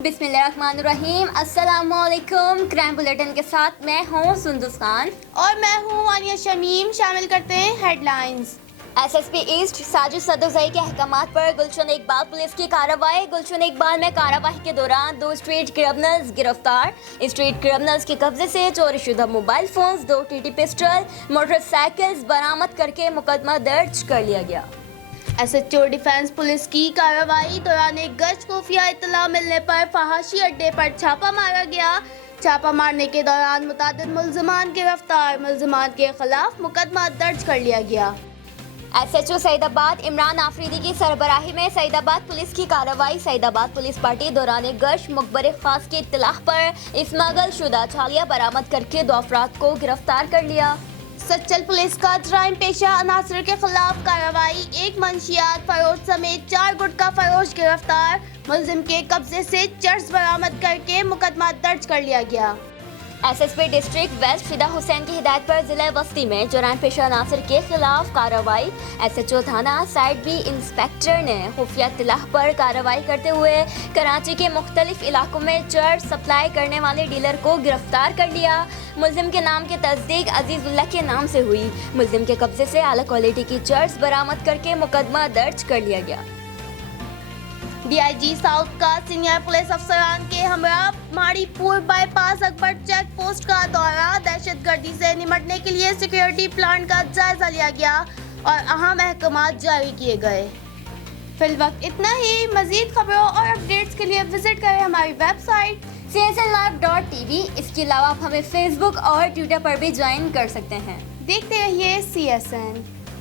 बिस्मिल्लाहिर्रहमानिर्रहीम। अस्सलामुअलैकुम। Crime bulletin के साथ मैं हूँ सुंदस खान और मैं हूँ वानिया शमीम। शामिल करते हैं हेडलाइंस। एसएसपी ईस्ट साजिद सदुज़ई के अहकामात पर गुलशन इकबाल पुलिस की कार्रवाई। गुलशन इकबाल में कार्रवाई के दौरान 2 स्ट्रीट क्रिमिनल्स गिरफ्तार। स्ट्रीट क्रिमिनल्स के कब्जे से चोरी शुदा mobile phones, 2 TT pistol, motorcycles बरामद करके मुकदमा दर्ज कर लिया गया। एसएचओ डिफेंस पुलिस की कार्रवाई दौरान एक गश्त खुफिया इत्तला मिलने पर फहाशी अड्डे पर छापा मारा गया। छापा मारने के दौरान मुतादिद मुल्ज़िमान गिरफ्तार। मुल्ज़िमान के खिलाफ मुकदमा दर्ज कर लिया गया। एसएचओ सईदाबाद इमरान आफरीदी की सरबराही में सईदाबाद पुलिस की कार्रवाई। सईदाबाद पुलिस पार्टी दौरान एक गश्त मुखबर खास की इत्तलाह पर स्मगल शुदा छालिया बरामद करके 2 अफराद को गिरफ्तार कर लिया। सच्चल पुलिस का जराइम पेशा अनासर के खिलाफ कार्रवाई। एक मंशियात फरोश समेत 4 गुटखा फरोश गिरफ्तार। मुल्जिम के कब्जे से चर्स बरामद करके मुकदमा दर्ज कर लिया गया। एसएसपी डिस्ट्रिक्ट वेस्ट फिदा हुसैन की हिदायत पर जिला बस्ती में जराइम पेशा अनासर के खिलाफ कार्रवाई। एसएचओ थाना साइड बी इंस्पेक्टर ने खुफिया इत्तलाह पर कार्रवाई करते हुए कराची के मुख्तलिफ इलाकों में चर्च सप्लाई करने वाले डीलर को गिरफ्तार कर लिया। मुल्जिम के नाम की तस्दीक अजीजुल्लाह के नाम से हुई। मुल्जिम के कब्जे से आला क्वालिटी की चर्च बरामद करके मुकदमा दर्ज कर लिया गया। डीआईजी साउथ का सीनियर पुलिस अफसरान के हमरा Mauripur bypass Akbar check post का दौरा। दहशतगर्दी से निपटने के लिए सिक्योरिटी प्लान का जायजा लिया गया और अहम अहकामात जारी किए गए। फिलवक्त इतना ही। मजीद खबरों और अपडेट्स के लिए विजिट करें हमारी वेबसाइट csnlive.tv। इसके अलावा आप हमें फेसबुक और ट्विटर पर भी ज्वाइन कर सकते हैं। देखते रहिए CSN।